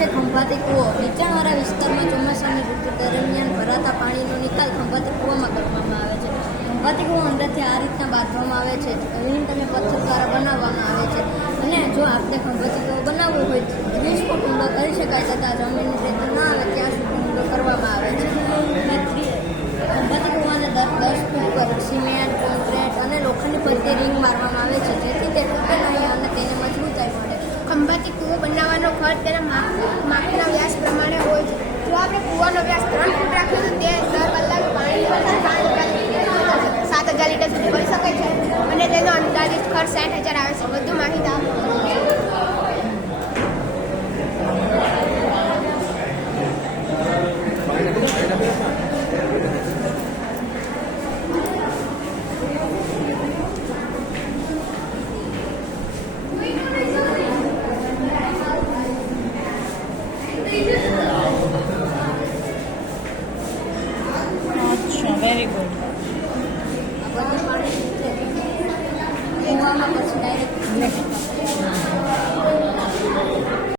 છે ખંભાતી કૂવો. નીચાણવાળા વિસ્તારમાં ચોમાસાની ઋતુ દરમિયાન ભરાતા પાણીનો નિકાલ ખંભાતી કૂવામાં કરવામાં આવે છે. ખંભાતી કૂવો અંદરથી આ રીતના બાંધવામાં આવે છે. અહીં તમે પથ્થર દ્વારા બનાવવામાં આવે છે. અને જો આપણે ખંભાતી કૂવો બનાવવો હોય 20 ફૂટ ઊંડો કરી શકાય છતાં જમીનની રેતી ના આવે ત્યાં સુધી ઊંડો કરવામાં આવે છે. ખંભાતી કૂવાને 10 ફૂટ પર સિમેન્ટ, કોન્ક્રીટ અને લોખંડની પટ્ટી રિંગ મારવામાં આવે છે જેથી તે તૂટે નહીં અને તેને મજબૂતાઈ મળે. ખંભાતી કૂવો બનાવવાનો ખર્ચ તેના માપના વ્યાસ પ્રમાણે હોય છે. જો આપણે કૂવાનો વ્યાસ 3 ફૂટ રાખીએ તો તે દર કલાકે પાણી 7,000 લીટર સુધી ભરી શકે છે અને તેનો અંદાજિત ખર્ચ 60,000 આવે છે. વધુ માહિતી આપો. Very good. આ બધું પાણી કૂવામાં પછી ડાયરેક્ટ